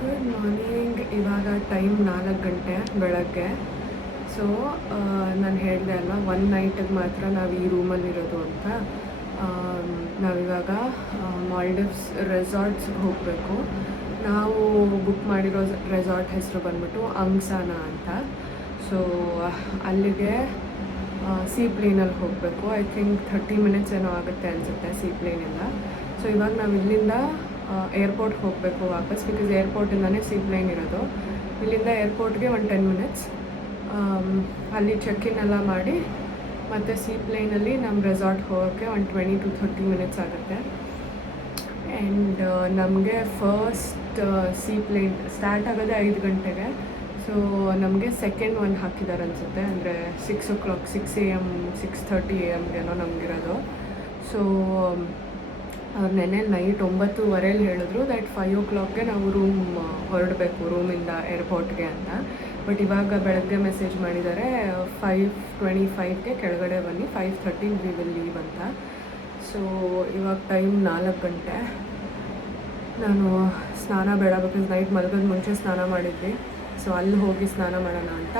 Good morning. ಇವಾಗ time 4 ಗಂಟೆ ಬೆಳಗ್ಗೆ. ಸೊ ನಾನು ಹೇಳಿದೆ ಅಲ್ವಾ, ಒನ್ ನೈಟಿಗೆ ಮಾತ್ರ ನಾವು ಈ ರೂಮಲ್ಲಿರೋದು ಅಂತ. ನಾವಿವಾಗ ಮಾಲ್ಡೀವ್ಸ್ ರೆಸಾರ್ಟ್ಸ್ಗೆ ಹೋಗಬೇಕು. ನಾವು ಬುಕ್ ಮಾಡಿರೋ ರೆಸಾರ್ಟ್ ಹೆಸರು ಬಂದ್ಬಿಟ್ಟು ಅಂಗ್ಸಾನ ಅಂತ. ಸೊ ಅಲ್ಲಿಗೆ ಸೀ ಪ್ಲೇನಲ್ಲಿ ಹೋಗಬೇಕು. ಐ ಥಿಂಕ್ 30 ಮಿನಿಟ್ಸ್ ಏನೋ ಆಗುತ್ತೆ ಅನಿಸುತ್ತೆ ಸೀ ಪ್ಲೇನಿಂದ. ಸೊ ಇವಾಗ ನಾವು ಇಲ್ಲಿಂದ ಏರ್ಪೋರ್ಟ್ಗೆ ಹೋಗಬೇಕು ವಾಪಸ್, ಬಿಕಾಸ್ ಏರ್ಪೋರ್ಟಿಂದನೇ ಸೀ ಪ್ಲೇನ್ ಇರೋದು. ಇಲ್ಲಿಂದ ಏರ್ಪೋರ್ಟ್ಗೆ ಒಂದು 10 ಮಿನಿಟ್ಸ್, ಅಲ್ಲಿ ಚೆಕ್-ಇನ್ ಎಲ್ಲ ಮಾಡಿ ಮತ್ತು ಸೀ ಪ್ಲೇನಲ್ಲಿ ನಮ್ಮ ರೆಸಾರ್ಟ್ಗೆ ಹೋಗೋಕ್ಕೆ ಒಂದು 20 to 30 ಮಿನಿಟ್ಸ್ ಆಗುತ್ತೆ. ಆ್ಯಂಡ್ ನಮಗೆ ಫಸ್ಟ್ ಸೀ ಪ್ಲೇನ್ ಸ್ಟಾರ್ಟ್ ಆಗೋದೇ 5 ಗಂಟೆಗೆ. ಸೊ ನಮಗೆ ಸೆಕೆಂಡ್ ಒಂದು ಹಾಕಿದ್ದಾರೆ ಅನಿಸುತ್ತೆ, ಅಂದರೆ 6 o'clock, 6 AM 6:30 AM ನಮಗಿರೋದು. ಸೊ ಅವ್ರು ನೆನ್ನೆ ನೈಟ್ 9:15 ಹೇಳಿದ್ರು ದಟ್ 5 o'clockಗೆ ನಾವು ಹೊರಡಬೇಕು ರೂಮಿಂದ ಏರ್ಪೋರ್ಟ್ಗೆ ಅಂತ. ಬಟ್ ಇವಾಗ ಬೆಳಗ್ಗೆ ಮೆಸೇಜ್ ಮಾಡಿದ್ದಾರೆ 5:25ಗೆ ಕೆಳಗಡೆ ಬನ್ನಿ, 5:30 ವಿ ವಿಲ್ ಲೀವ್ ಅಂತ. ಸೊ ಇವಾಗ ಟೈಮ್ 4 ಗಂಟೆ. ನಾನು ಸ್ನಾನ ಬೇಡ, ಬಿಕಾಸ್ ನೈಟ್ ಮಲಗೋದು ಮುಂಚೆ ಸ್ನಾನ ಮಾಡಿದ್ವಿ. ಸೊ ಅಲ್ಲಿ ಹೋಗಿ ಸ್ನಾನ ಮಾಡೋಣ ಅಂತ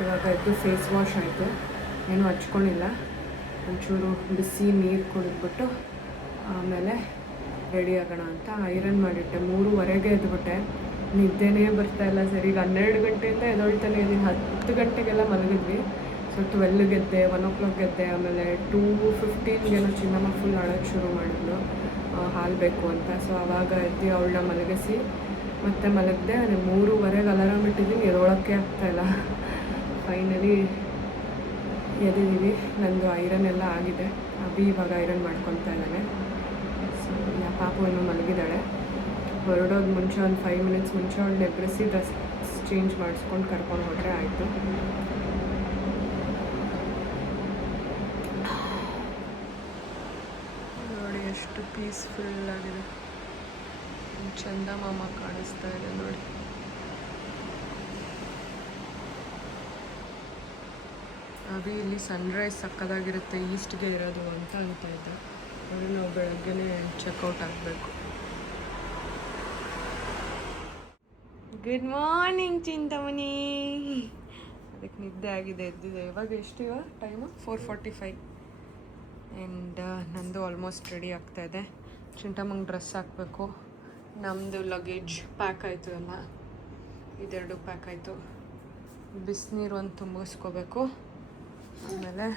ಇವಾಗ ಎದ್ದು ಫೇಸ್ ವಾಶ್ ಆಯಿತು, ಏನೂ ಹಚ್ಕೊಂಡಿಲ್ಲ. ಒಂಚೂರು ಬಿಸಿ ನೀರು ಕುಡಿದ್ಬಿಟ್ಟು ಆಮೇಲೆ ರೆಡಿ ಆಗೋಣ ಅಂತ ಐರನ್ ಮಾಡಿಟ್ಟೆ. 3:15ಗೆ ಎದ್ಬಿಟ್ಟೆ, ನಿದ್ದೆನೇ ಬರ್ತಾಯಿಲ್ಲ ಸರಿ. ಈಗ 12 ಗಂಟೆಯಿಂದ ಎದ್ದೊಳ್ತಾನೆ ಇದ್ದೀನಿ. 10 ಗಂಟೆಗೆಲ್ಲ ಮಲಗಿದ್ವಿ. ಸೊ 12 ಗೆದ್ದೆ, 1 o'clock ಗೆದ್ದೆ. ಆಮೇಲೆ 2:15 ಚಿನ್ನಮ್ಮ ಫುಲ್ ಅಳೋಕ್ಕೆ ಶುರು ಮಾಡಿದ್ಲು, ಹಾಲು ಬೇಕು ಅಂತ. ಸೊ ಆವಾಗ ಎದ್ದು ಅವಳನ್ನ ಮಲಗಿಸಿ ಮತ್ತೆ ಮಲಗಿದೆ. 3:15ಗೆ ಅಲಾರಾಮ್ ಇಟ್ಟಿದ್ದೀನಿ, ಎದೊಳಕ್ಕೆ ಆಗ್ತಾಯಿಲ್ಲ. ಫೈನಲಿ ಎದ್ದಿದ್ದೀವಿ. ನಂದು ಐರನ್ ಎಲ್ಲ ಆಗಿದೆ. ಅಭಿ ಇವಾಗ ಐರನ್ ಮಾಡ್ಕೊತಾ ಇದ್ದಾನೆ. ಸೊ ಪಾಪು ಇನ್ನೂ ಮಲಗಿದ್ದಾಳೆ. ಹೊರಡೋದು ಮುಂಚೆ ಒಂದು 5 ಮಿನಿಟ್ಸ್ ಮುಂಚೆ ಅವಳು ಎಬ್ಬರಿಸಿ ಡ್ರೆಸ್ ಚೇಂಜ್ ಮಾಡಿಸ್ಕೊಂಡು ಕರ್ಕೊಂಡು ಹೋದರೆ ಆಯಿತು. ನೋಡಿ ಎಷ್ಟು ಪೀಸ್ಫುಲ್ ಆಗಿದೆ, ಚಂದ ಮಾಮ ಕಾಣಿಸ್ತಾ ಇದೆ ನೋಡಿ. ಅಭಿ ಇಲ್ಲಿ ಸನ್ರೈಸ್ ಸಕ್ಕದಾಗಿರುತ್ತೆ, ಈಸ್ಟ್ಗೆ ಇರೋದು ಅಂತ ಇದ್ದೆ. ನೋಡಿ ನಾವು ಬೆಳಗ್ಗೆನೇ ಚೆಕ್ಔಟ್ ಆಗಬೇಕು. Good morning Chintamani. ಅದಕ್ಕೆ ನಿದ್ದೆ ಆಗಿದೆ, ಎದ್ದಿದೆ. ಇವಾಗ ಎಷ್ಟು ಟೈಮು? 4:45. ಆ್ಯಂಡ್ ನಂದು ಆಲ್ಮೋಸ್ಟ್ ರೆಡಿ ಆಗ್ತಾಯಿದೆ. ಚಿಂಟಮ್ಮಂಗೆ ಡ್ರೆಸ್ ಹಾಕಬೇಕು. ನಮ್ಮದು ಲಗೇಜ್ ಪ್ಯಾಕ್ ಆಯಿತು, ಎಲ್ಲ ಇದೆರಡು ಪ್ಯಾಕ್ ಆಯಿತು. ಬಿಸಿನೀರು ಒಂದು ತುಂಬಿಸ್ಕೋಬೇಕು. ಆಮೇಲೆ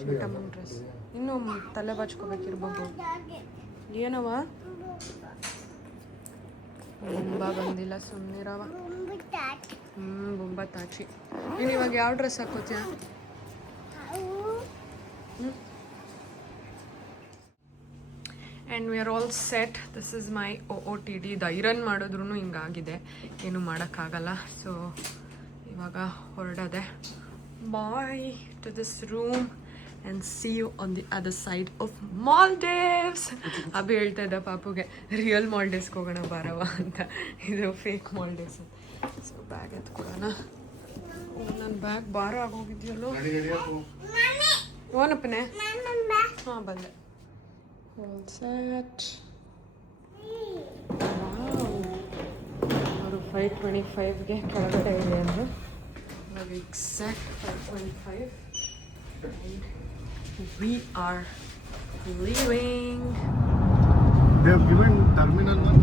ಚಿಂಟಮ್ಮಂಗೆ ಡ್ರೆಸ್ ಇನ್ನೂ ತಲೆ ಬಾಚ್ಕೋಬೇಕಿರ್ಬೋದು. ಏನವ ಬೊಂಬ ಬಂದಿಲ್ಲ, ಸುಮ್ಮನಿರವ. ಬೊಂಬ ತಾಚಿ. ನೀನು ಇವಾಗ ಯಾವ ಡ್ರೆಸ್ ಹಾಕೋತೀಯ? And we are all set. This is my OOTD. ಇದು ಐರನ್ ಮಾಡಿದ್ರೂ ಹಿಂಗಾಗಿದೆ, ಏನೂ ಮಾಡೋಕ್ಕಾಗಲ್ಲ. ಸೊ ಇವಾಗ ಹೊರಡೋದೆ. Bye to this room and see you on the other side of Maldives. Abhi ಹೇಳ್ತಾ ಇದ್ದ ಪಾಪುಗೆ, ರಿಯಲ್ ಮಾಲ್ಡೀವ್ಸ್ಗೆ ಹೋಗೋಣ ಬಾರವ ಅಂತ. ಇದು ಫೇಕ್ ಮಾಲ್ಡೀವ್ಸ್. ಸೊ ಬ್ಯಾಗ್ ಎತ್ಕೊಡೋಣ. ನನ್ನ ಬ್ಯಾಗ್ ಭಾರ ಆಗೋಗಿದೆಯಲ್ಲೋ. ಓನಪ್ಪನೇ. ಹಾಂ ಬಂದೆ. All set. ಅವರು 5:25ಗೆ ಕೆಳಗಡೆ ಇದೆ ಅಂದರು. ಇವಾಗ exact 5:25 and we are leaving. They have given terminal 1.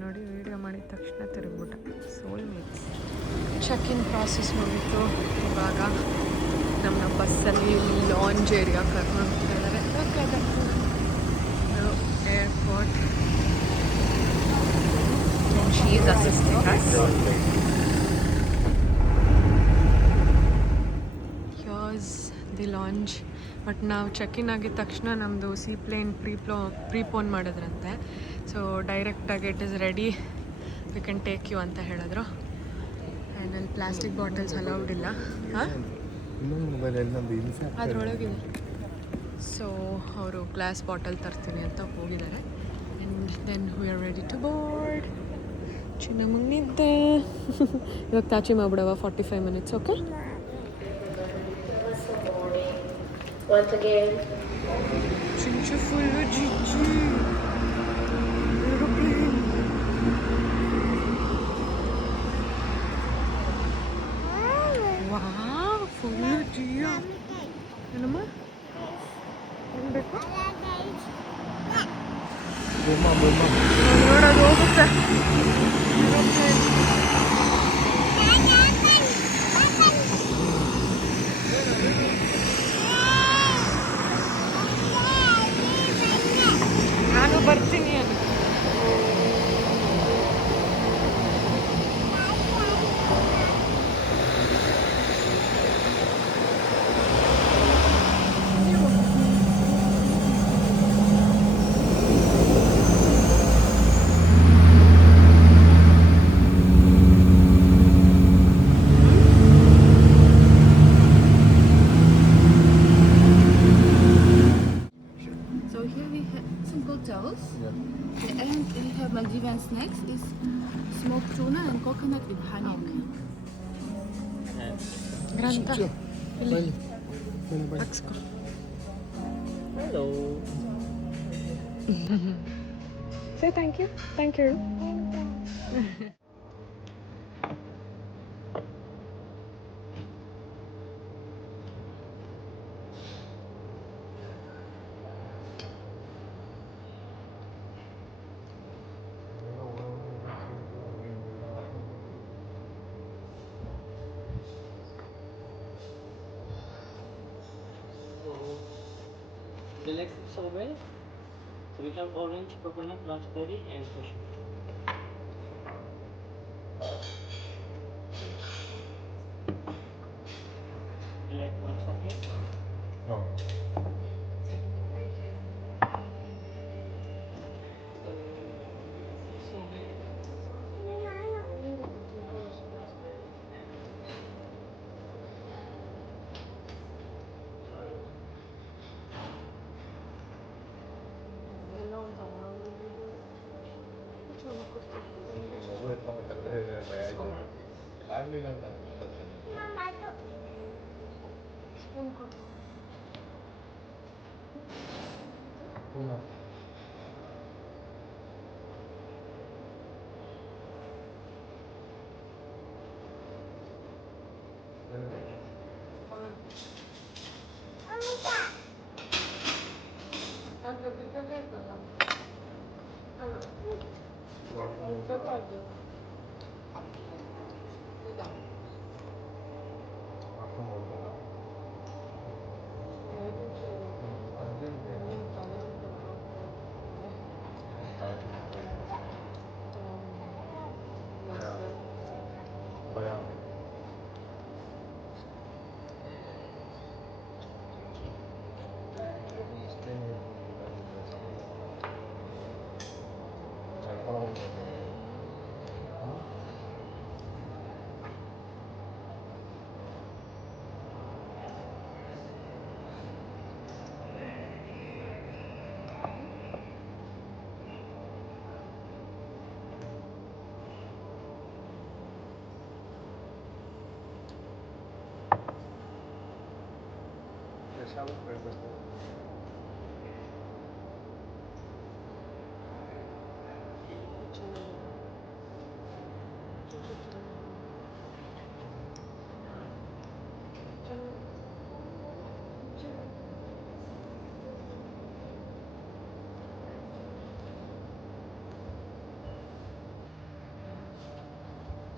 ನೋಡಿ ವಿಡಿಯೋ ಮಾಡಿದ ತಕ್ಷಣ ತಿರುಗ್ಬಿಟ್ಟ. ಸೋಲ್ಮೇಟ್ಸ್. ಚೆಕ್-ಇನ್ ಪ್ರಾಸೆಸ್ ಮುಗಿತು. ಇವಾಗ ನಮ್ಮ ಬಸ್ಸಲ್ಲಿ ಲಾಂಜ್ ಏರಿಯಾ ಕರ್ಕೊಂಡು ಹೋಗ್ತಾ ಇದ್ದಾರೆ. Airport. She is assisting us. Here's the lounge. But ನಾವು ಚೆಕ್-ಇನ್ ಆಗಿದ ತಕ್ಷಣ ನಮ್ಮದು ಸೀ ಪ್ಲೇನ್ ಪ್ರೀಪೋನ್ ಮಾಡಿದ್ರಂತೆ. ಸೊ ಡೈರೆಕ್ಟಾಗಿ it is ready, we can take you ಅಂತ ಹೇಳಿದ್ರು. ಆ್ಯಂಡ್ ಅಲ್ಲಿ ಪ್ಲಾಸ್ಟಿಕ್ ಬಾಟಲ್ಸ್ ಅಲೌಡ್ ಇಲ್ಲ. ಹಾಂ, ಅದರೊಳಗಿದೆ. ಸೊ ಅವರು ಗ್ಲಾಸ್ ಬಾಟಲ್ ತರ್ತೀನಿ ಅಂತ ಹೋಗಿದ್ದಾರೆ. And then we are ready to board. ಚಿನ್ನಮ್ಮಂಗೆ ನಿದ್ದೆ. ಇವಾಗ ತಾಚಿ ಮಾಡ್ಬಿಡವ 45 minutes. Okay. Once again, Chinchu full ಜಿಜ್ಜಿ ಏರೋಪ್ಲೇನ್. Wow full Jio. ಏನಮ್ಮ ಏನು ಬೇಕು ನೋಡೋದು ಹೋಗುತ್ತೆ ಏರೋಪ್ಲೇನ್. ನಾನು ಬರ್ತೀನಿ ಅಂತ. So here we have some cocktails. And we have Maldivian snacks. Is smoked tuna and coconut with honey. ಗ್ರಂಥ ಬನ್ನಿ ಹಾಕ್ಸ್ಕೊ. hello. Say thank you thank you. The next is strawberry. So we have orange, coconut, raspberry, and cashew. You like one chocolate?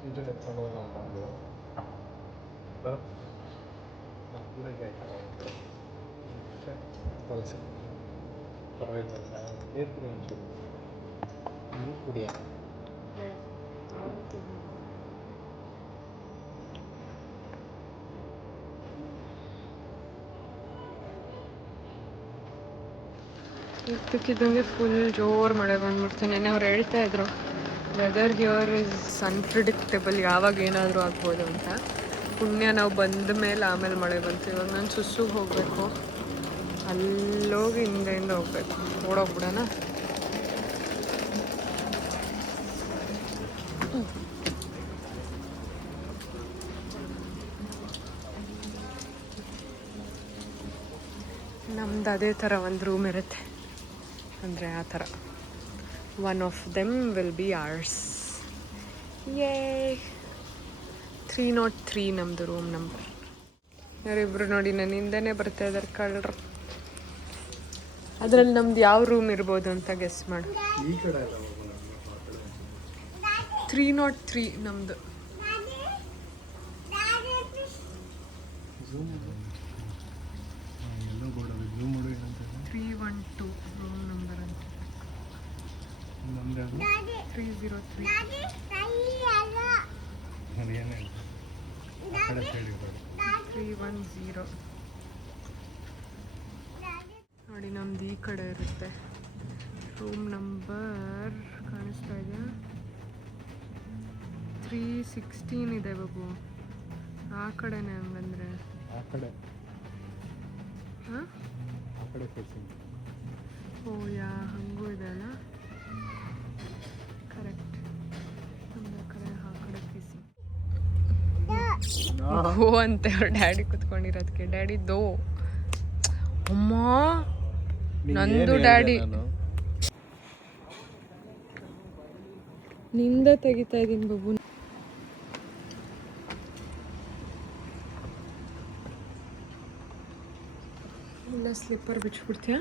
인터넷 번호는 안 돼요? 물에게 bolsa para ir por el sur kudiya ಇದ್ದಕ್ಕಿದ್ದಂಗೆ full ಜೋರು ಮಳೆ ಬಂದ್ಬಿಡ್ತು. ನೆನ್ನೆ ಅವ್ರು ಹೇಳ್ತಾ ಇದ್ರು ವೆದರ್ ಹಿಯರ್ ಇಸ್ ಅನ್ಪ್ರಿಡಿಕ್ಟೇಬಲ್, ಯಾವಾಗ ಏನಾದರೂ ಆಗ್ಬೋದು ಅಂತ. ಪುಣ್ಯ ನಾವು ಬಂದ ಮೇಲೆ ಆಮೇಲೆ ಮಳೆ ಬಂತು. ಇವಾಗ ನಾನು ಸುಸ್ಸುಗೆ ಹೋಗಬೇಕು, ಅಲ್ಲೋಗಿ ಹಿಂದೆಯಿಂದ ಹೋಗ್ಬೇಕು. ಓಡೋಗ್ಬಿಡೋಣ. ನಮ್ದು ಅದೇ ಥರ ಒಂದು ರೂಮ್ ಇರುತ್ತೆ, ಅಂದರೆ ಆ ಥರ. One of them will be ours. ಯೇ 303 ನಮ್ಮದು ರೂಮ್ ನಂಬರ್. ಯಾರಿಬ್ರು ನೋಡಿ ನನ್ನ ಹಿಂದೆನೇ ಬರ್ತಾ ಇದ್ದಾರೆ ಕಳ್ಳರು. ಅದರಲ್ಲಿ ನಮ್ದು ಯಾವ ರೂಮ್ ಇರ್ಬೋದು ಅಂತ ಗೆಸ್ ಮಾಡು. ಈ ಕಡೆ ಎಲ್ಲ 303 ನಮ್ಮದು. ಎಲ್ಲೋ ಬೋರ್ಡ್ ಝೂಮ್ ಮಾಡು ಏನಂತ 312 ರೂಮ್ ನಂಬರ್ ಅಂತ. ನಮ್ದು 303. ಏನೇ ಆ ಕಡೆ ಸೈಡ್ ಇರ್ಬೋದು. 310 ನೋಡಿ, ನಮ್ದು ಈ ಕಡೆ ಇರುತ್ತೆ. ರೂಮ್ ನಂಬರ್ ಕಾಣಿಸ್ತಾ ಇದೆಯಾ? 316 ಇದೆ ಬಾಬು. ಆ ಕಡೆನೇ ಹಂಗಂದ್ರೆ. ಆ ಕಡೆ ಹಾಂ, ಆ ಕಡೆ ಫೇಸಿಂಗ್. ಓ ಯಾ, ಹಂಗೂ ಇದೆ ಅಲ್ಲ. ಕರೆಕ್ಟ್. ನಮ್ದು ಆ ಕಡೆ ಫೇಸಿಂಗ್. ಓ ಅಂತ ಅವ್ರ ಡ್ಯಾಡಿ ಕುತ್ಕೊಂಡಿರೋದಕ್ಕೆ. ಡ್ಯಾಡಿ ದೋ ಅಮ್ಮ, ನಂದು ಡ್ಯಾಡಿ. ನಿಂದ ತೆಗಿತಾ ಇದ್ದೀನಿ ಬಾಬು. ಇಲ್ಲ slipper ಬಿಚ್ಬಿಡ್ತೀಯಾ?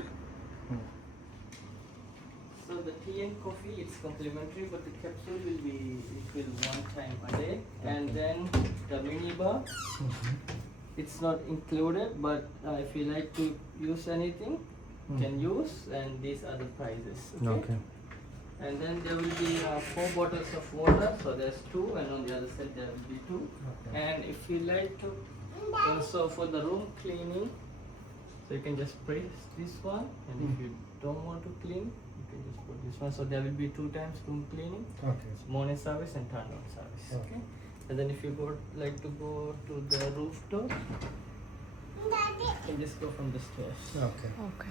So the tea and coffee, it's complimentary, but the capsule will be equal one time a day. And then the mini bar, it's not included, but if you like to use anything, you can use, and these are the prices. Okay. And then there will be 4 bottles of water, so there's 2, and on the other side there will be 2. Okay. And if you like to, also for the room cleaning, so you can just press this one, and if you don't want to clean, you can just put this one. So there will be 2 times room cleaning, Okay. morning service and turn-on service. Okay. And then if you like to go to the rooftop, you can just go from the stairs. Okay. Okay.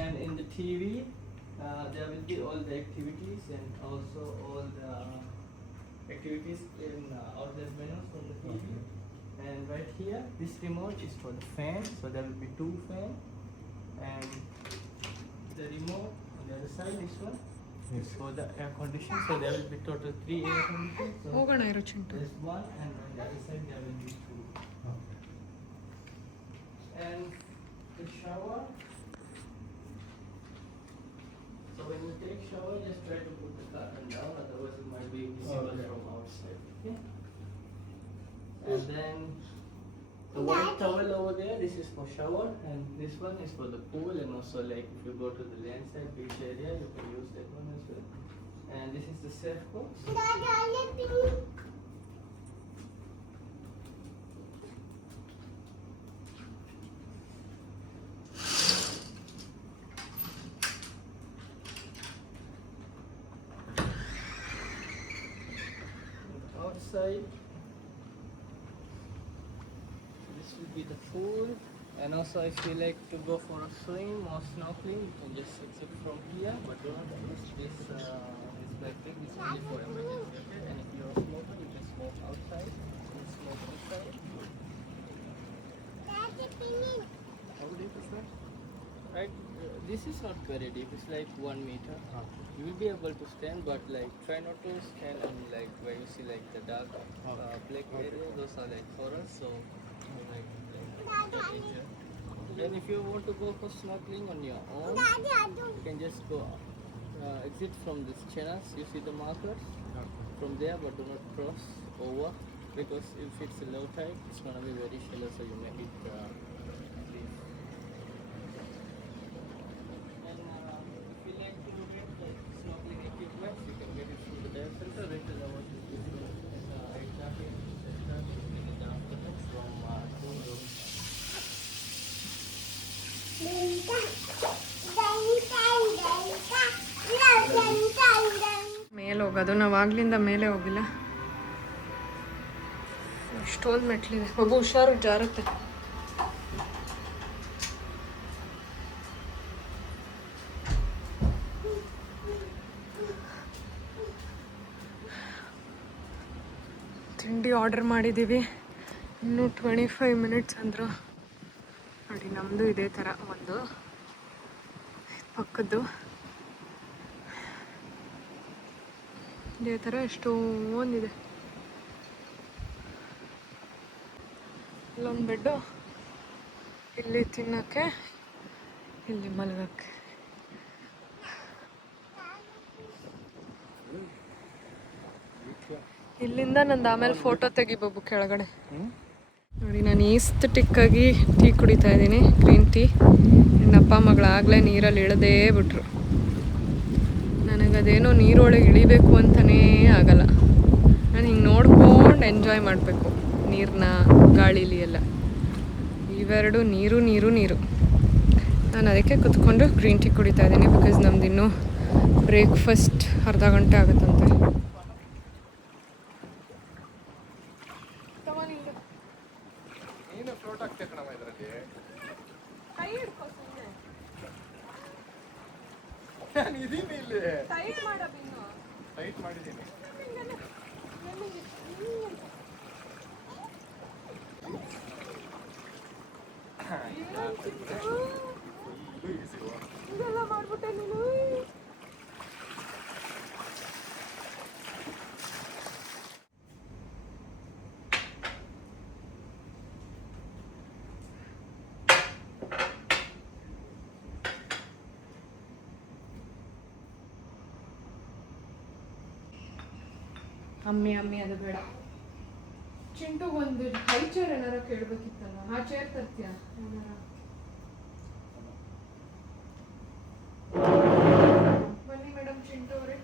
And in the TV, there will be all the activities and also all the activities in outlet menus from the TV. And right here, this remote is for the fan, so there will be 2 fans. And the remote on the other side, this one, is for the air conditioning, so there will be total 3 air conditioners. So ಹೋಗೋಣ ಇರೋ Chintu. there's 1, and on the other side there will be 2. Okay. And the shower. So when you take shower, just try to put the curtain down, otherwise it might be visible from outside. Okay. And then the white towel over there, this is for shower, and this one is for the pool, and also like if you go to the land side beach area, you can use that one as well. And this is the safe box. Outside, this will be the pool, and also if you like to go for a swim or snorkeling, you can just exit from here, but do not use this backpack. It's only for emergency. Okay? And if you're a smoker, you can smoke outside. You can smoke inside. How deep is that? Right, this is not very deep. It's like 1 meter. You will be able to stand, but like try not to stand on like where you see like the dark black area. Those are like corals, so like danger. Then if you want to go for snorkeling on your own, you can just go exit from this channels. You see the markers from there, but do not cross over, because if it's a low tide, it's gonna be very shallow, so you may hit the reef. And if you like to get the snorkeling equipment, you can get it from the dive center. Right now, what is this? ಮೇಲೆ ಹೋಗೋದು. ನಾವು ಆಗ್ಲಿಂದ ಮೇಲೆ ಹೋಗಿಲ್ಲ. ಎಷ್ಟೊಂದು ಮೆಟ್ಲಿದೆ ಬಾಬು, ಹುಷಾರು ಜಾರುತ್ತೆ. ತಿಂಡಿ order ಮಾಡಿದ್ದೀವಿ. ಇನ್ನು 25 ಮಿನಿಟ್ಸ್ ಅಂದರು. ನೋಡಿ ನಮ್ಮದು ಇದೇ ಥರ ಒಂದು ಪಕ್ಕದ್ದು ಇದೇ ಥರ ಎಷ್ಟೊಂದಿದೆ. ಇಲ್ಲೊಂದು ಬೆಡ್ಡು, ಇಲ್ಲಿ ತಿನ್ನೋಕ್ಕೆ, ಇಲ್ಲಿ ಮಲಗೋಕ್ಕೆ. ಇಲ್ಲಿಂದ ನಂದು ಆಮೇಲೆ ಫೋಟೋ ತೆಗಿಬೋದು ಕೆಳಗಡೆ. ನೋಡಿ ನಾನು ಈಸ್ಥೆಟಿಕ್ಕಾಗಿ ಟೀ ಕುಡಿತಾ ಇದ್ದೀನಿ, ಗ್ರೀನ್ ಟೀ. ನನ್ನ ಅಪ್ಪ ಮಗಳಾಗಲೇ ನೀರಲ್ಲಿ ಇಳದೇ ಬಿಟ್ರು. ನನಗದೇನೋ ನೀರೊಳಗೆ ಇಳಿಬೇಕು ಅಂತಲೇ ಆಗಲ್ಲ. ನಾನು ಹಿಂಗೆ ನೋಡ್ಕೊಂಡು ಎಂಜಾಯ್ ಮಾಡಬೇಕು ನೀರನ್ನ, ಗಾಳೀಲಿ ಎಲ್ಲ. ಇವೆರಡು ನೀರು ನೀರು ನೀರು. ನಾನು ಅದಕ್ಕೆ ಕುತ್ಕೊಂಡು ಗ್ರೀನ್ ಟೀ ಕುಡಿತಾ ಇದ್ದೀನಿ. ಬಿಕಾಸ್ ನಮ್ದು ಇನ್ನೂ ಬ್ರೇಕ್ಫಾಸ್ಟ್ ಅರ್ಧ ಗಂಟೆ ಆಗುತ್ತಂತೆ. ಟೈಟ್ ಮಾಡಿದ್ದೀನಿ. ಅಮ್ಮಿ ಅದು ಬೇಡ. ಚಿಂಟು ಒಂದು ಹೈ ಚೇರ್ ಏನಾರ ಕೇಳಬೇಕಿತ್ತಲ್ಲ, ಆ ಚೇರ್ ತರ್ತೀಯ? ಬನ್ನಿ ಮೇಡಮ್, ಚಿಂಟು ಅವರೇ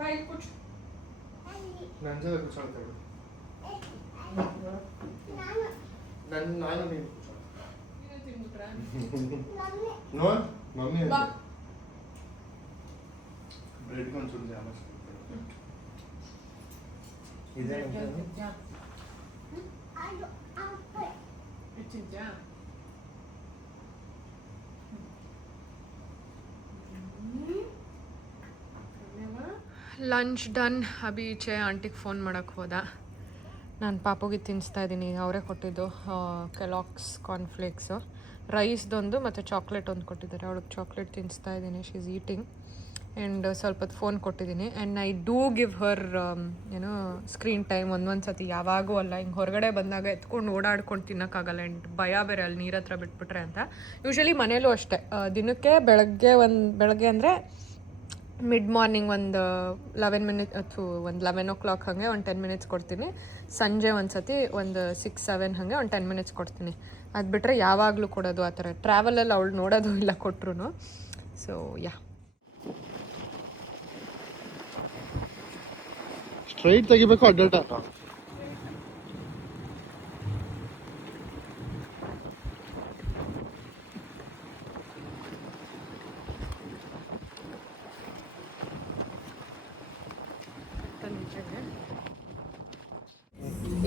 ಬಾಯ್ ಕೂಚ್. ನನ್ನ ಜೊತೆ ಕೂತ್ಕೊಳ್ತೇವೆ. ನಾನು ನೀನು ತಿನ್ಬಿಟ್ರಾ? ನೋ ಮಮ್ಮಿ ಬ್ರೆಡ್ ಒಂಚೂರು ಜಾಮ ಇದೆ. Lunch done. ಅಭಿ ಈಚೆ ಆಂಟಿಗೆ ಫೋನ್ ಮಾಡೋಕ್ಕೆ ಹೋದ. ನಾನು ಪಾಪುಗೆ ತಿನ್ನಿಸ್ತಾ ಇದ್ದೀನಿ, ಅವರೇ ಕೊಟ್ಟಿದ್ದು ಕೆಲಾಕ್ಸ್ ಕಾರ್ನ್ಫ್ಲೇಕ್ಸು, ರೈಸ್ದೊಂದು ಮತ್ತು ಚಾಕ್ಲೇಟ್ ಒಂದು ಕೊಟ್ಟಿದ್ದಾರೆ. ಅವಳಿಗೆ ಚಾಕ್ಲೇಟ್ ತಿನ್ನಿಸ್ತಾ ಇದ್ದೀನಿ. She is eating. ಆ್ಯಂಡ್ ಸ್ವಲ್ಪ ಫೋನ್ ಕೊಟ್ಟಿದ್ದೀನಿ. And I do give her ಏನೋ ಸ್ಕ್ರೀನ್ ಟೈಮ್ ಒಂದೊಂದು ಸತಿ, ಯಾವಾಗೂ ಅಲ್ಲ. ಹಿಂಗೆ ಹೊರಗಡೆ ಬಂದಾಗ ಎತ್ಕೊಂಡು ಓಡಾಡ್ಕೊಂಡು ತಿನ್ನೋಕ್ಕಾಗಲ್ಲ. ಆ್ಯಂಡ್ ಭಯ ಬೇರೆ ಅಲ್ಲಿ ನೀರು ಹತ್ರ ಬಿಟ್ಬಿಟ್ರೆ ಅಂತ. ಯೂಶ್ವಲಿ ಮನೇಲೂ ಅಷ್ಟೇ, ದಿನಕ್ಕೆ ಬೆಳಗ್ಗೆ ಅಂದರೆ ಮಿಡ್ ಮಾರ್ನಿಂಗ್ ಒಂದು 11 ಮಿನಿಟ್ ಅಥವಾ ಒಂದು 11 o'clock ಹಾಗೆ ಒಂದು 10 minutes ಕೊಡ್ತೀನಿ. ಸಂಜೆ ಒಂದು ಸತಿ ಒಂದು 6-7 ಹಾಗೆ ಒಂದು 10 minutes ಕೊಡ್ತೀನಿ. ಅದು ಬಿಟ್ಟರೆ ಯಾವಾಗಲೂ ಕೊಡೋದು ಆ ಥರ. ಟ್ರಾವೆಲಲ್ಲಿ ಅವಳು ನೋಡೋದು ಇಲ್ಲ ಕೊಟ್ಟರು. ಸೊ ಯಾ, ಸ್ಟ್ರೈಟ್ ತೆಗಿಬೇಕು ಅಡ್ಡಾಟ.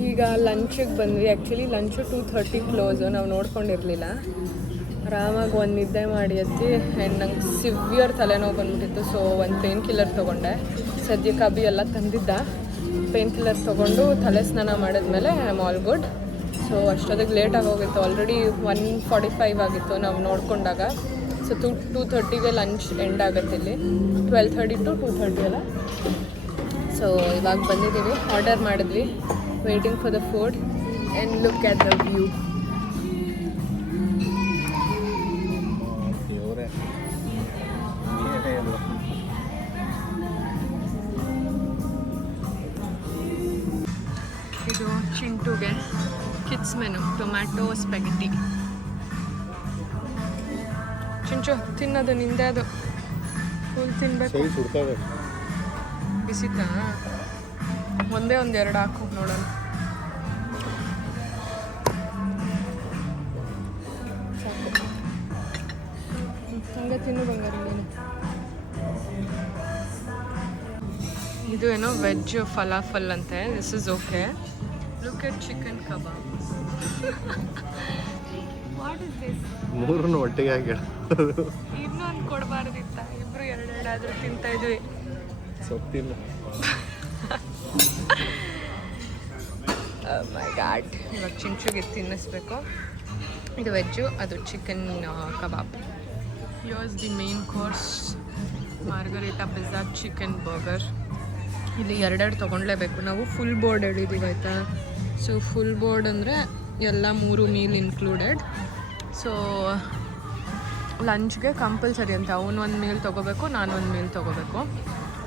ಈಗ ಲಂಚಿಗೆ ಬಂದ್ವಿ. Actually lunch 2:30 close. ನಾವು ನೋಡ್ಕೊಂಡಿರಲಿಲ್ಲ. ಆರಾಮಾಗಿ ಒಂದು ನಿದ್ದೆ ಮಾಡಿ ಎದ್ದು. ಆ್ಯಂಡ್ ನಂಗೆ ಸಿವಿಯರ್ ತಲೆನೋವು ಬಂದ್ಬಿಟ್ಟಿತ್ತು. ಸೊ ಒಂದು ಪೇನ್ ಕಿಲ್ಲರ್ ತೊಗೊಂಡೆ. ಸದ್ಯಕ್ಕೆ ಅಭಿ ಎಲ್ಲ ತಂದಿದ್ದ. ಪೇನ್ ಕಿಲ್ಲರ್ ತೊಗೊಂಡು ತಲೆ ಸ್ನಾನ ಮಾಡಿದ್ಮೇಲೆ I am all good. So ಅಷ್ಟೊತ್ತಿಗೆ ಲೇಟಾಗಿ ಹೋಗಿತ್ತು. ಆಲ್ರೆಡಿ 1:45 ಆಗಿತ್ತು ನಾವು ನೋಡ್ಕೊಂಡಾಗ. ಸೊ 2:30ಗೆ ಲಂಚ್ ಎಂಡ್ ಆಗುತ್ತೆ ಇಲ್ಲಿ. 12:30 to 2:30 ಅಲ್ಲ. ಸೊ ಇವಾಗ ಬಂದಿದ್ದೀವಿ, ಆರ್ಡರ್ ಮಾಡಿದ್ವಿ. Waiting for the food and look at the view. ಇದು ಚಿಂಟುಗೆ ಕಿಡ್ಸ್ ಮೆನು, ಟೊಮ್ಯಾಟೊ ಸ್ಪೆಗೆಟಿ. ಚಿಂಚು ತಿನ್ನೋದು ನಿಂದೆ, ಅದು ಫುಲ್ ತಿನ್ಬೇಕು. ಬಿಸಿತಾ? ಒಂದೇ ಒಂದೆರಡು ಹಾಕು ನೋಡೋಣ. ಸಾಕು, ಹಂಗೆ ತಿನ್ನು ಬಂಗಾರ ನೀನು. ಇದು ಏನೋ ವೆಜ್ ಫಲಾಫಲ್ ಅಂತೆ. This is okay. Look at chicken kebab. What is this? ಮೂರನ್ನು ಒಟ್ಟಿಗೆ ಹಾಕಿ ಇನ್ನೊಂದು ಕೊಡಬಾರ್ದಿತ್ತ? ಇಬ್ರು ಎರಡೆರಡಾದ್ರೂ ತಿಂತಾ ಇದ್ವಿ. ಸೊಪ್ಪಿಲ್ಲ. My god. ಇವಾಗ ಚಿಂಚುಗೆ ತಿನ್ನಿಸ್ಬೇಕು. ಇದು ವೆಜ್ಜು, ಅದು chicken kebab. Here's the main course, margarita pizza chicken burger. ಇಲ್ಲಿ ಎರಡೆರಡು ತೊಗೊಳ್ಲೇಬೇಕು ನಾವು. ಫುಲ್ ಬೋರ್ಡ್ ಹೇಳಿದ್ದೀವಿ ಆಯಿತಾ. ಸೊ ಫುಲ್ ಬೋರ್ಡ್ ಅಂದರೆ ಎಲ್ಲ 3 ಮೀಲ್ ಇನ್ಕ್ಲೂಡೆಡ್. ಸೊ ಲಂಚ್ಗೆ ಕಂಪಲ್ಸರಿ ಅಂತ ಅವನು 1 ಮೀಲ್ ತೊಗೋಬೇಕು, ನಾನು 1 ಮೀಲ್ ತೊಗೋಬೇಕು.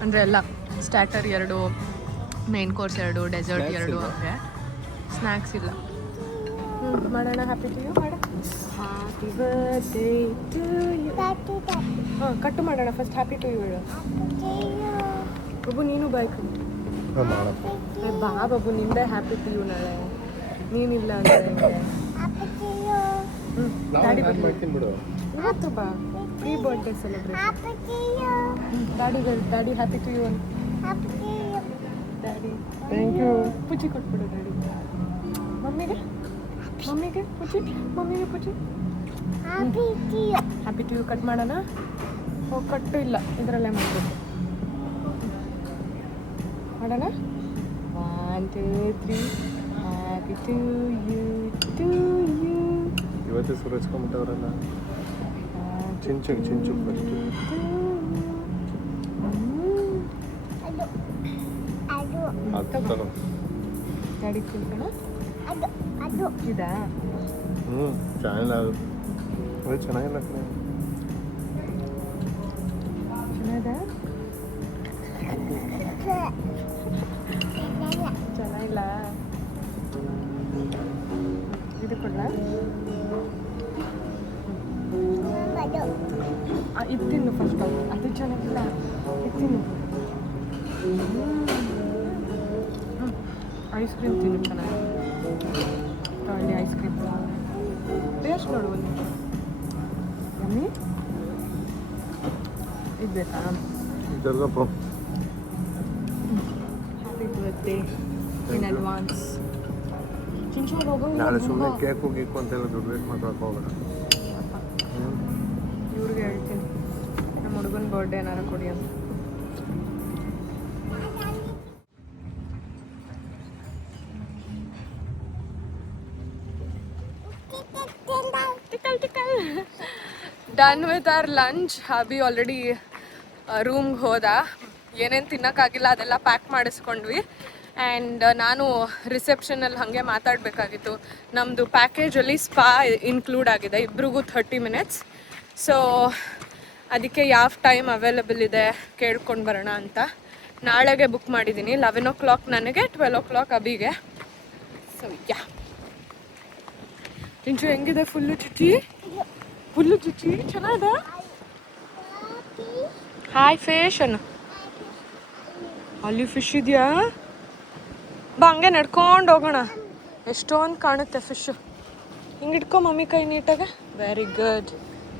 ಅಂದರೆ ಎಲ್ಲ ಸ್ಟಾರ್ಟರ್ 2, ಮೇನ್ ಕೋರ್ಸ್ 2, ಡೆಸರ್ಟ್ 2 ಹಂಗೆ. ಸ್ನ್ಯಾಕ್ಸ್ ಇಲ್ಲ. ಮಾಡೋಣ. ಹ್ಯಾಪಿ ಟು ಯು ಮಾಡ. Happy birthday to you. ಹಾಂ ಕಟ್ಟು ಮಾಡೋಣ. ಫಸ್ಟ್ ಹ್ಯಾಪಿ ಟು ಯು ಹೇಳು. ಬಬ್ಬು ನೀನು ಬಾಯ್ಕು ಬಾ. ಬಬ್ಬು ನಿಂದೆ ಹ್ಯಾಪಿ ಟು ಯು ನಾಳೆ. ನೀನಿಲ್ಲ ಅಂದರೆ ಡ್ಯಾಡಿ ಬಿಡು. ಇವತ್ತು ಬಾ, free birthday celebration. Daddy happy to you ಅಂತ. Daddy thank you. ಪೂಜಿ ಕೊಟ್ಬಿಡು ಡ್ಯಾಡಿ. ಮಮ್ಮಿಗೆ ಪೂಜಿ. ಮಮ್ಮಿಗೆ ಪೂಜಿ. ಹ್ಯಾಪಿ ಟು ಯು ಕಟ್ ಮಾಡೋಣ. ಹೋಗಿ ಕಟ್ಟು ಇಲ್ಲ, ಇದರಲ್ಲೇ ಮಾಡಬೇಕು. ಮಾಡೋಣ. 1 2 3 happy to you to you. ಇವತ್ತೇ ಸುರಜ್ಕೊಂಬಿಟ್ಟವ್ರಲ್ಲ. ಚಿಂಚು ಫಸ್ಟ್. ಗಾಡಿ ತಿಳ್ಕೋಣ. ಇದಾ ಚೆನ್ನಾಗಿಲ್ಲ. ಅದು ಚೆನ್ನಾಗಿಲ್ಲ ಕಣೆ. ಚೆನ್ನಾಗಿದೆ. ಚೆನ್ನಾಗಿಲ್ಲ. ಇದು ಕೊಡ್ಲಾ? ಇದು ತಿನ್ನು ಫಸ್ಟ್. ಅದು ಚೆನ್ನಾಗಿಲ್ಲ. ಇದು ತಿನ್ನು. ಐಸ್ ಕ್ರೀಮ್ ತಿನ್ನು. ಚೆನ್ನಾಗಿ ಅಲ್ಲಿ ಐಸ್ ಕ್ರೀಮ್ ಟೇಸ್ಟ್ ನೋಡು ಒಂದು. ಮಮ್ಮಿ ಇದು ಬೇಕಾ? Happy birthday in advance. ನಾಳೆ ಸುಮ್ಮನೆ ಕೇಕು ಗೀಕು ಅಂತೆಲ್ಲ ದುಡ್ಡು ವೇಸ್ಟ್ ಮಾಡ್ಕೊಳಕ್ಕೆ ಹೋಗೋಣ. ಇವ್ರಿಗೆ ಹೇಳ್ತೀನಿ ನಮ್ಮ ಹುಡುಗನ ಬರ್ಡೇ ಏನಾರು ಕೊಡಿ ಅಂತ. Done with our lunch. Abhi already ರೂಮ್ಗೆ ಹೋದ. ಏನೇನು ತಿನ್ನೋಕ್ಕಾಗಿಲ್ಲ ಅದೆಲ್ಲ ಪ್ಯಾಕ್ ಮಾಡಿಸ್ಕೊಂಡ್ವಿ. ಆ್ಯಂಡ್ ನಾನು ರಿಸೆಪ್ಷನಲ್ಲಿ ಹಾಗೆ ಮಾತಾಡಬೇಕಾಗಿತ್ತು. ನಮ್ಮದು ಪ್ಯಾಕೇಜಲ್ಲಿ ಸ್ಪಾ ಇನ್ಕ್ಲೂಡ್ ಆಗಿದೆ, ಇಬ್ರಿಗೂ 30 ಮಿನಿಟ್ಸ್. ಸೊ ಅದಕ್ಕೆ ಯಾವ ಟೈಮ್ ಅವೈಲಬಲ್ ಇದೆ ಕೇಳ್ಕೊಂಡು ಬರೋಣ ಅಂತ ನಾಳೆಗೆ ಬುಕ್ ಮಾಡಿದ್ದೀನಿ. 11 o'clock ನನಗೆ, 12 o'clock ಅಭಿಗೆ. So yeah. ಚಿಂಚು ಹೆಂಗಿದೆ? ಫುಲ್ಲು ಚುಚ್ಚಿ ಚೆನ್ನಾಗಿದೆ. ಹಾಯ್ ಫಿಶ್ ಅನ್ನು. ಅಲ್ಲಿ ಫಿಶ್ ಇದೆಯಾ? ಬಾ ಹಂಗೆ ನಡ್ಕೊಂಡು ಹೋಗೋಣ. ಎಷ್ಟೊಂದು ಕಾಣುತ್ತೆ ಫಿಶು. ಹಿಂಗೆ ಇಟ್ಕೊ ಮಮ್ಮಿ ಕೈ ನೀಟಾಗೆ. Very good.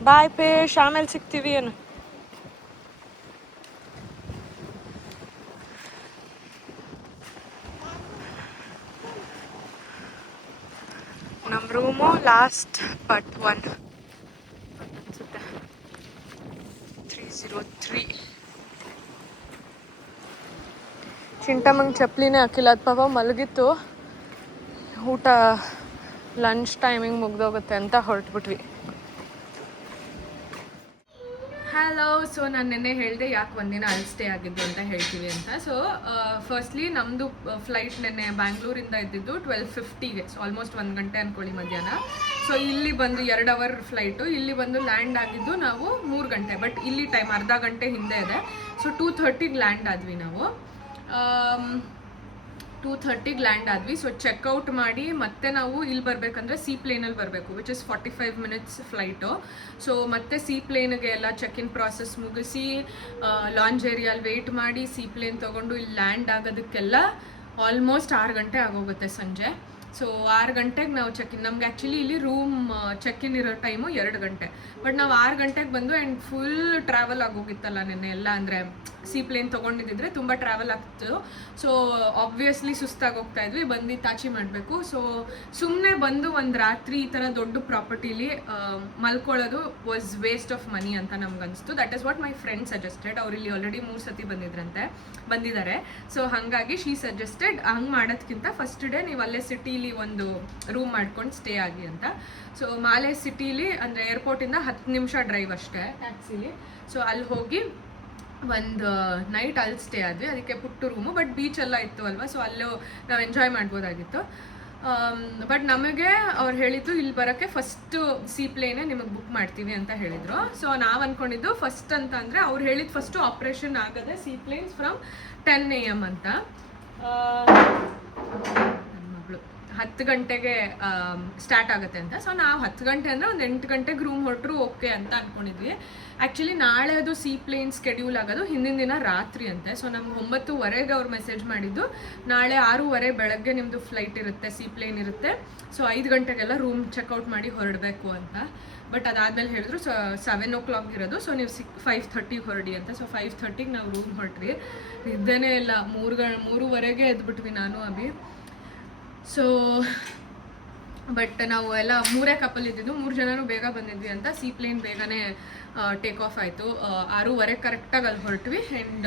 ಬಾಯ್ ಫಿಶ್, ಆಮೇಲೆ ಸಿಗ್ತೀವಿ ಏನು. ನಮ್ಮ ರೂಮು ಲಾಸ್ಟ್ ಬಟ್ 1 ಅನ್ಸುತ್ತೆ. 303. ಚಿಂಟಮ್ಮಂಗೆ ಚಪ್ಪಲಿನೇ ಹಾಕಿಲ್ಲ. ಅದು ಪಾಪ ಮಲಗಿತ್ತು. ಊಟ ಲಂಚ್ ಟೈಮಿಂಗ್ ಮುಗ್ದೋಗುತ್ತೆ ಅಂತ ಹೊರಟ್ಬಿಟ್ವಿ. ಹಲೋ. ಸೊ ನಾನು ನೆನ್ನೆ ಹೇಳಿದೆ ಯಾಕೆ ಒಂದಿನ ಅಲ್ಲಿ ಸ್ಟೇ ಆಗಿದ್ದು ಅಂತ ಹೇಳ್ತೀವಿ ಅಂತ. ಸೊ ಫಸ್ಟ್ಲಿ ನಮ್ಮದು ಫ್ಲೈಟ್ ನೆನ್ನೆ ಬ್ಯಾಂಗ್ಳೂರಿಂದ ಇದ್ದಿದ್ದು 12:50ಗೆ. ಸೊ ಆಲ್ಮೋಸ್ಟ್ 1 ಗಂಟೆ ಅಂದ್ಕೊಳ್ಳಿ ಮಧ್ಯಾಹ್ನ. ಸೊ ಇಲ್ಲಿ ಬಂದು 2 ಅವರ್ ಫ್ಲೈಟು. ಇಲ್ಲಿ ಬಂದು ಲ್ಯಾಂಡ್ ಆಗಿದ್ದು ನಾವು 3 ಗಂಟೆ. ಬಟ್ ಇಲ್ಲಿ ಟೈಮ್ ಅರ್ಧ ಗಂಟೆ ಹಿಂದೆ ಇದೆ. ಸೊ 2:30ಗೆ ಲ್ಯಾಂಡ್ ಆದ್ವಿ ನಾವು. 2:30ಗೆ ಲ್ಯಾಂಡ್ ಆದ್ವಿ. ಸೊ ಚೆಕ್ಔಟ್ ಮಾಡಿ ಮತ್ತೆ ನಾವು ಇಲ್ಲಿ ಬರಬೇಕಂದ್ರೆ ಸೀ ಪ್ಲೇನಲ್ಲಿ ಬರಬೇಕು, which is 45 minutes flight. So ಮತ್ತೆ ಸೀ ಪ್ಲೇನ್ಗೆ ಎಲ್ಲ ಚೆಕ್ ಇನ್ ಪ್ರಾಸೆಸ್ ಮುಗಿಸಿ ಲಾಂಜ್ ಏರಿಯಲ್ಲಿ ವೆಯ್ಟ್ ಮಾಡಿ ಸೀ ಪ್ಲೇನ್ ತೊಗೊಂಡು ಇಲ್ಲಿ ಲ್ಯಾಂಡ್ ಆಗೋದಕ್ಕೆಲ್ಲ ಆಲ್ಮೋಸ್ಟ್ 6 ಗಂಟೆ ಆಗೋಗುತ್ತೆ ಸಂಜೆ. ಸೊ 6 ಗಂಟೆಗೆ ನಾವು ಚೆಕ್-ಇನ್. ನಮ್ಗೆ ಆ್ಯಕ್ಚುಲಿ ಇಲ್ಲಿ ರೂಮ್ ಚೆಕ್-ಇನ್ ಇರೋ ಟೈಮು 2 ಗಂಟೆ. ಬಟ್ ನಾವು 6 ಗಂಟೆಗೆ ಬಂದು ಆ್ಯಂಡ್ ಫುಲ್ ಟ್ರಾವೆಲ್ ಆಗೋಗಿತ್ತಲ್ಲ ನೆನ್ನೆ ಎಲ್ಲ. ಅಂದರೆ ಸೀಪ್ಲೇನ್ ತೊಗೊಂಡಿದ್ದಿದ್ರೆ ತುಂಬ ಟ್ರಾವೆಲ್ ಆಗ್ತಿತ್ತು. ಸೊ ಆಬ್ವಿಯಸ್ಲಿ ಸುಸ್ತಾಗಿ ಹೋಗ್ತಾ ಇದ್ವಿ, ಬಂದು ತಾಚಿ ಮಾಡಬೇಕು. ಸೊ ಸುಮ್ಮನೆ ಬಂದು ಒಂದು ರಾತ್ರಿ ಈ ಥರ ದೊಡ್ಡ ಪ್ರಾಪರ್ಟಿಲಿ ಮಲ್ಕೊಳ್ಳೋದು ವಾಸ್ ವೇಸ್ಟ್ ಆಫ್ ಮನಿ ಅಂತ ನಮ್ಗೆ ಅನಿಸ್ತು. That is what my friend suggested. ಅವ್ರು ಇಲ್ಲಿ ಆಲ್ರೆಡಿ 3 ಸತಿ ಬಂದಿದ್ದಾರೆ. ಸೊ ಹಾಗಾಗಿ ಶೀ ಸಜೆಸ್ಟೆಡ್ ಹಂಗೆ ಮಾಡೋದಕ್ಕಿಂತ ಫಸ್ಟ್ ಡೇ ನೀವು ಅಲ್ಲೇ ಸಿಟಿಲಿ ಒಂದು ರೂಮ್ ಮಾಡ್ಕೊಂಡು ಸ್ಟೇ ಆಗಿ ಅಂತ. ಸೊ ಮಾಲೆ ಸಿಟಿಲಿ ಅಂದರೆ ಏರ್ಪೋರ್ಟಿಂದ 10 ನಿಮಿಷ ಡ್ರೈವ್ ಅಷ್ಟೇ ಟ್ಯಾಕ್ಸಿಲಿ. ಸೊ ಅಲ್ಲಿ ಹೋಗಿ ಒಂದು ನೈಟ್ ಅಲ್ಲಿ ಸ್ಟೇ ಆದ್ವಿ. ಅದಕ್ಕೆ ಪುಟ್ಟು ರೂಮು, ಬಟ್ ಬೀಚ್ ಎಲ್ಲ ಇತ್ತು ಅಲ್ವಾ, ಸೊ ಅಲ್ಲೂ ನಾವು ಎಂಜಾಯ್ ಮಾಡ್ಬೋದಾಗಿತ್ತು. ಬಟ್ ನಮಗೆ ಅವ್ರು ಹೇಳಿದ್ದು ಇಲ್ಲಿ ಬರೋಕ್ಕೆ ಫಸ್ಟು ಸೀಪ್ಲೇನೇ ನಿಮಗೆ ಬುಕ್ ಮಾಡ್ತೀವಿ ಅಂತ ಹೇಳಿದರು. ಸೊ ನಾವು ಅಂದ್ಕೊಂಡಿದ್ದು ಫಸ್ಟ್ ಅಂತ ಅಂದರೆ ಅವ್ರು ಹೇಳಿದ್ದು ಫಸ್ಟು ಆಪ್ರೇಷನ್ ಆಗೋದೆ ಸೀಪ್ಲೇನ್ಸ್ ಫ್ರಮ್ 10 AM ಅಂತ. ನನ್ನ ಮಗಳು 10 ಗಂಟೆಗೆ ಸ್ಟಾರ್ಟ್ ಆಗುತ್ತೆ ಅಂತ. ಸೊ ನಾವು 10 ಗಂಟೆ ಅಂದರೆ ಒಂದು 8 ಗಂಟೆಗೆ ರೂಮ್ ಹೊರಟ್ರು ಓಕೆ ಅಂತ ಅಂದ್ಕೊಂಡಿದ್ವಿ. ಆ್ಯಕ್ಚುಲಿ ನಾಳೆ ಅದು ಸೀಪ್ಲೇನ್ ಸ್ಕೆಡ್ಯೂಲ್ ಆಗೋದು ಹಿಂದಿನ ದಿನ ರಾತ್ರಿ ಅಂತೆ. ಸೊ ನಮ್ಗೆ 9:15 ಅವ್ರು ಮೆಸೇಜ್ ಮಾಡಿದ್ದು ನಾಳೆ 6:15 ಬೆಳಗ್ಗೆ ನಿಮ್ಮದು ಫ್ಲೈಟ್ ಇರುತ್ತೆ, ಸೀಪ್ಲೇನ್ ಇರುತ್ತೆ. ಸೊ 5 ಗಂಟೆಗೆಲ್ಲ ರೂಮ್ ಚೆಕ್ಔಟ್ ಮಾಡಿ ಹೊರಡಬೇಕು ಅಂತ. ಬಟ್ ಅದಾದಮೇಲೆ ಹೇಳಿದ್ರು 7 o'clock ಇರೋದು, ಸೊ ನೀವು 5:30 ಹೊರಡಿ ಅಂತ. ಸೊ 5:30ಗೆ ನಾವು ರೂಮ್ ಹೊರಟ್ವಿ. ನಿದ್ದೆನೇ ಇಲ್ಲ, 3:30ಗೆ ಎದ್ಬಿಟ್ವಿ ನಾನು ಅಭಿ. ಸೊ ಬಟ್ ನಾವು ಎಲ್ಲ 3 ಕಪಲ್ ಇದ್ದಿದ್ದು, 3 ಜನನೂ ಬೇಗ ಬಂದಿದ್ವಿ ಅಂತ ಸೀಪ್ಲೇನ್ ಬೇಗನೆ ಟೇಕ್ ಆಫ್ ಆಯಿತು. 6:15 ಕರೆಕ್ಟಾಗಿ ಅಲ್ಲಿ ಹೊರಟ್ವಿ. ಆ್ಯಂಡ್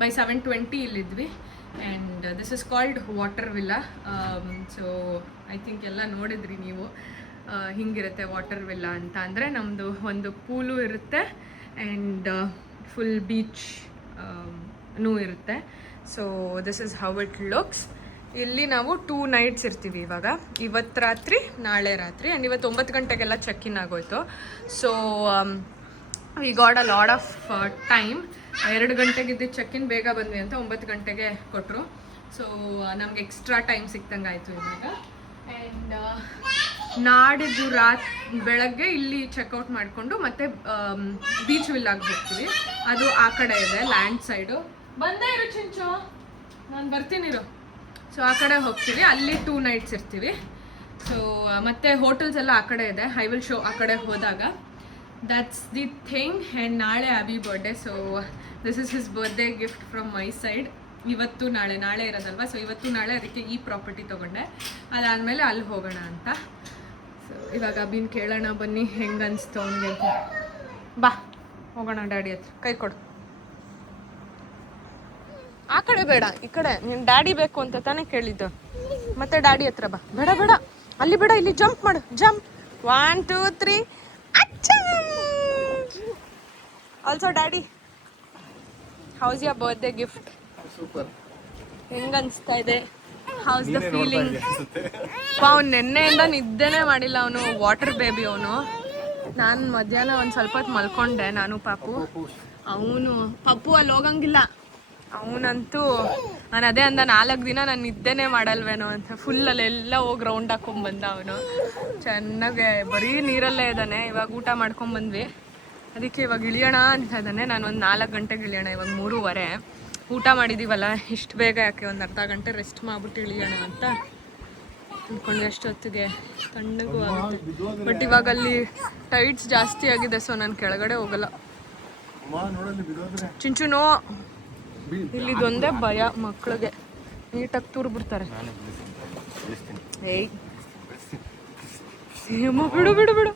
ಬೈ 7:20 ಇಲ್ಲಿದ್ವಿ. And this is called water villa. So I think ಎಲ್ಲ ನೋಡಿದ್ರಿ ನೀವು. ಹಿಂಗಿರುತ್ತೆ ವಾಟರ್ ವಿಲ್ಲಾ ಅಂತ ಅಂದರೆ ನಮ್ಮದು ಒಂದು ಪೂಲು ಇರುತ್ತೆ ಆ್ಯಂಡ್ ಫುಲ್ ಬೀಚ್ ನೂ ಇರುತ್ತೆ. So this is how it looks. ಇಲ್ಲಿ ನಾವು 2 nights ಇರ್ತೀವಿ ಇವಾಗ. ಇವತ್ತು ರಾತ್ರಿ, ನಾಳೆ ರಾತ್ರಿ. ಆ್ಯಂಡ್ ಇವತ್ತು 9 ಗಂಟೆಗೆಲ್ಲ ಚೆಕ್-ಇನ್ ಆಗೋಯ್ತು. So we got a lot of time. 2 ಗಂಟೆಗಿದ್ದು ಚೆಕ್-ಇನ್ ಬೇಗ ಬಂದ್ವಿ ಅಂತ 9 ಗಂಟೆಗೆ ಕೊಟ್ಟರು. ಸೊ ನಮ್ಗೆ ಎಕ್ಸ್ಟ್ರಾ ಟೈಮ್ ಸಿಕ್ತಂಗೆ ಆಯಿತು ಇವಾಗ. ಆ್ಯಂಡ್ ನಾಡಿದ್ದು ಬೆಳಗ್ಗೆ ಇಲ್ಲಿ ಚೆಕ್ಔಟ್ ಮಾಡಿಕೊಂಡು ಮತ್ತೆ ಬೀಚ್ ವಿಲ್ಲಾಗಿ ಹೋಗ್ತೀವಿ. ಅದು ಆ ಕಡೆ ಇದೆ, ಲ್ಯಾಂಡ್ ಸೈಡು. ಬಂದೇ ಇರು ಚಿಂಚು, ನಾನು ಬರ್ತೀನಿರು. ಸೊ ಆ ಕಡೆ ಹೋಗ್ತೀವಿ, ಅಲ್ಲಿ 2 nights ಇರ್ತೀವಿ. ಸೊ ಮತ್ತೆ ಹೋಟೆಲ್ಸ್ ಎಲ್ಲ ಆ ಕಡೆ ಇದೆ. ಐ ವಿಲ್ ಶೋ ಆ ಕಡೆ ಹೋದಾಗ. That's the thing. ಆ್ಯಂಡ್ ನಾಳೆ Abhi birthday. So this is his birthday gift from my side. ಇವತ್ತು ನಾಳೆ ಇರೋದಲ್ವ. ಸೊ ಇವತ್ತು ನಾಳೆ ಅದಕ್ಕೆ ಈ ಪ್ರಾಪರ್ಟಿ ತೊಗೊಂಡೆ. ಅದಾದಮೇಲೆ ಅಲ್ಲಿ ಹೋಗೋಣ ಅಂತ. ಸೊ ಇವಾಗ ಅಭಿನ ಕೇಳೋಣ ಬನ್ನಿ ಹೆಂಗೆ ಅನಿಸ್ತು ಅವನಿಗೆ. ಬಾ ಹೋಗೋಣ ಡ್ಯಾಡಿ ಹತ್ರ. ಕೈ ಕೊಡು. ಆ ಕಡೆ ಬೇಡ, ಈ ಕಡೆ. ನೀನು ಡ್ಯಾಡಿ ಬೇಕು ಅಂತ ತಾನೇ ಕೇಳಿದ್ದು, ಮತ್ತೆ ಡ್ಯಾಡಿ ಹತ್ರ ಬಾ. ಬೇಡ ಅಲ್ಲಿ ಬೇಡ, ಇಲ್ಲಿ ಜಂಪ್ ಮಾಡು. Jump 1 2 3. Also daddy, house your birthday gift? Super. ಹೆಂಗೆ ಅನಿಸ್ತಾ ಇದೆ? House the feeling? ಅವ್ನು ನೆನ್ನೆಯಿಂದ ನಿದ್ದೆನೇ ಮಾಡಿಲ್ಲ. ಅವನು ವಾಟರ್ ಬೇಬಿ ಅವನು. ನಾನು ಮಧ್ಯಾಹ್ನ ಒಂದು ಸ್ವಲ್ಪ ಹೊತ್ತು ಮಲ್ಕೊಂಡೆ, ನಾನು ಪಾಪು. ಅವನು ಪಪ್ಪು ಅಲ್ಲಿ ಹೋಗಂಗಿಲ್ಲ. ಅವನಂತೂ ನಾನು ಅದೇ ಅಂದ 4 ದಿನ ನಾನು ನಿದ್ದೆನೇ ಮಾಡಲ್ವೇನೋ ಅಂತ. ಫುಲ್ಲಲ್ಲೆಲ್ಲ ಹೋಗಿ ರೌಂಡ್ ಹಾಕೊಂಡ್ಬಂದ ಅವನು. ಚೆನ್ನಾಗೆ ಬರೀ ನೀರಲ್ಲೇ ಇದ್ದಾನೆ. ಇವಾಗ ಊಟ ಮಾಡ್ಕೊಂಬಂದ್ವಿ, ಅದಕ್ಕೆ ಇವಾಗ ಇಳಿಯೋಣ ಅಂತ ಇದ್ದಾನೆ. ನಾನು ಒಂದು 4 ಗಂಟೆಗೆ ಇಳಿಯೋಣ. ಇವಾಗ 3:15. ಊಟ ಮಾಡಿದ್ದೀವಲ್ಲ, ಇಷ್ಟು ಬೇಗ ಯಾಕೆ, ಒಂದು ಅರ್ಧ ಗಂಟೆ ರೆಸ್ಟ್ ಮಾಡ್ಬಿಟ್ಟು ಇಳಿಯೋಣ ಅಂತ ಅಂದ್ಕೊಂಡ್ವಿ. ಅಷ್ಟೊತ್ತಿಗೆ ತಣ್ಣಗೂ ಆಗುತ್ತೆ. ಬಟ್ ಇವಾಗ ಅಲ್ಲಿ ಟೈಡ್ಸ್ ಜಾಸ್ತಿ ಆಗಿದೆ, ಸೊ ನಾನು ಕೆಳಗಡೆ ಹೋಗಲ್ಲ. ಚಿಂಚುನೋ, ಇಲ್ಲಿದೊಂದೇ ಭಯ ಮಕ್ಕಳಿಗೆ, ನೀಟಾಗಿ ತೂರ್ಬಿಡ್ತಾರೆ. ಏಯ್ ಬಿಡು